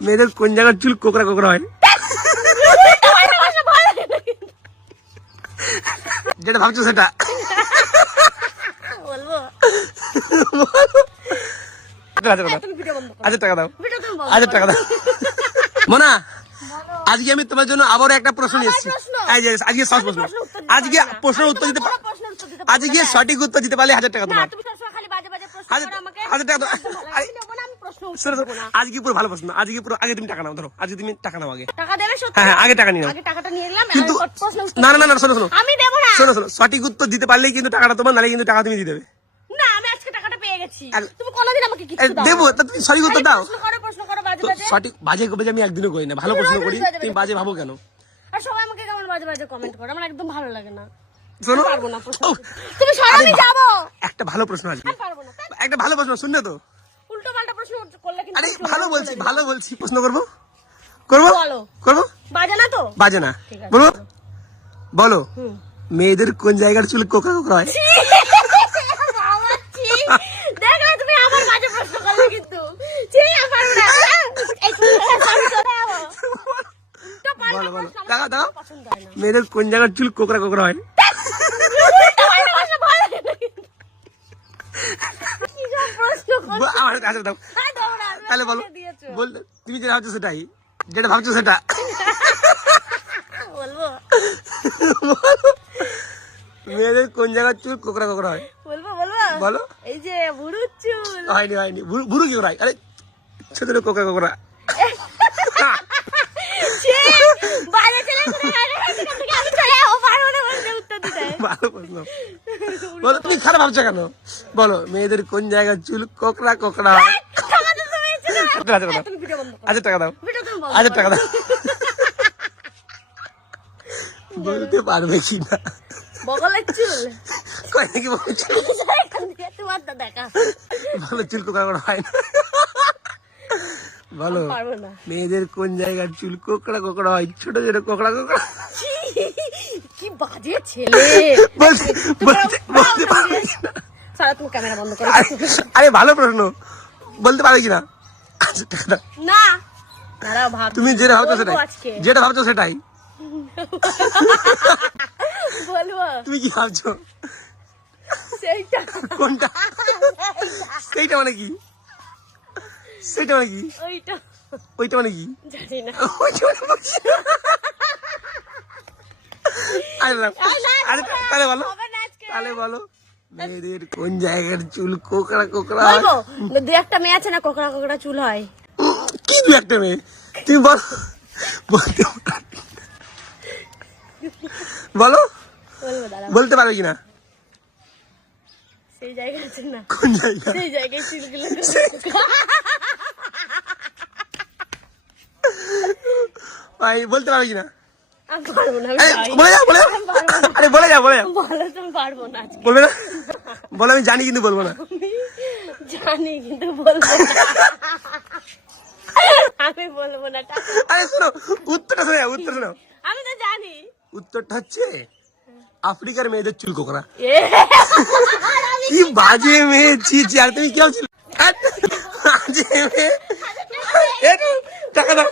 মেয়েদের কোন জায়গার চুল কোকড়া কোকড়া হয়? যেটা ভাবছ সেটা। বলব? টাকা দাও। টাকা দাও। মোনা আজকে আমি তোমার জন্য একটা প্রশ্ন এসেছি? আজকে প্রশ্ন। আজকে প্রশ্নের উত্তর দিতে আজকে সঠিক উত্তর দিতে পারলে হাজার টাকা তোমার। হাজার টাকা আজকে পুরো ভালো প্রশ্ন আজকে পুরো আগে তুমি টাকা নাও ধরো। আজকে তুমি টাকা নাও আগে। টাকা দেবে সত্যি? হ্যাঁ হ্যাঁ আগে টাকা নিয়ে আগে টাকাটা নিয়ে নিলাম কিন্তু না না না শোনো শোনো। আমি দেবো না। শোনো শোনো সঠিক উত্তর দিতে পারলেই কিন্তু টাকাটা তোমার নালে কিন্তু টাকা তুমি দিয়ে দেবে। না আমি আজকে টাকাটা পেয়ে গেছি। তুমি কোনোদিন আমাকে কিছু দাও দেবো তা তুমি সঠিক উত্তর দাও। প্রশ্ন করো প্রশ্ন করো বাজে বাজে। সঠিক বাজে কবে আমি একদিনও করি না। ভালো প্রশ্ন করি তুমি বাজে। ভাবো কেন? আর সবাই আমাকে কেমন বাজে বাজে কমেন্ট করে? আমার একদম ভালো লাগে না। শোনো। পারব প্রশ্ন তুমি যাব। একটা ভালো প্রশ্ন পারব না। একটা ভালো প্রশ্ন শুনলে তো? প্রশ্ন করলে কিন্তু আরে ভালো বলছি ভালো বলছি প্রশ্ন করব? করব? বলো। করব? বাজে না তো? বাজে না। বলো? বলো। মেয়েদের কোন জায়গার চুল কোকা কোকা হয়? বাবা, ছি। দেখো তুমি আমার বাজে প্রশ্ন আমার কাছে দাও। আরে দাও তুমি তাহলে বলো বলতে তুমি যেটা ভাবছ সেটাই যেটা ভাবছ সেটা। বলব? মেয়েদের কোন জায়গার চুল কোকড়া কোকড়া হয়? বলব বলব? বলো। এই যে বুড়ুর চুল। হয়নি হয়নি। বুড়ো- বুড়ো কি করায় আরে ছোট কোকড়া কোকড়া ছি, বাইরে চলে এসে বাইরে এখান থেকে আমি চলে যাব, পারব না বলতে উত্তর প্রশ্ন বলো তুমি খারাপ ভাবছ কেন? বলো মেয়েদের কোন জায়গার চুল কোকড়া কোকড়া? টাকা দাও। টাকা দাও। বলতে পারবে কি না? বগলের চুল? কয় নাকি বলছো এখান তোমার তো দেখা। ভালো চুল কোকড়া কোকড়া হয় না। বলো মেয়েদের কোন জায়গার চুল কোকড়া কোকড়া হয়? ছোট ছোট কোকড়া কোকড়া। কি বাজে ছেলে। সারা তুমি ক্যামেরা বন্ধ করো। আরে, ভালো প্রশ্ন। বলতে পারবে কি না। হাজার টাকা দাও। না দাঁড়াও ভাব তুমি যেটা ভাবছ সেটাই। যেটা ভাবছ সেটাই। বলব। তুমি কি ভাবছ? সেইটা। কোনটা? সেইটা মানে কি? সেইটা মানে কি? ওইটা। ওইটা মানে কি? জানি না ওইটা মানে বুঝছি না। আরে তাহলে বলো। তাহলে বলো মেয়েদের কোন জায়গার চুল কোকড়া কোকড়া? হয়? দু একটা মেয়ে আছে না কোকড়া কোকড়া চুল হয়। কি দু একটা মেয়ে? তুমি বলো বলতে পারবে না। বলো বলতে পারবে কিনা? সেই জায়গা আছে না। কোন জায়গা? সেই জায়গায় চুলগুলো ভাই বলতে পারবে কিনা? বলে যাও বলে যাও আমি আরে বলে যাও বলে যাও বলো তো পারব না বলবে না? বলো আমি জানি কিন্তু বলব না। জানি কিন্তু বলব আমি বলব না আরে শোনো উত্তরটা শোনো উত্তর শোনো। আমি তো জানি। উত্তরটা হচ্ছে আফ্রিকার মেয়েদের চুল কোকড়া এ, কি বাজে মেয়ে ছি ছি আর তুমি কি ভাবছিলে? বাজে মেয়ে টাকা দাও।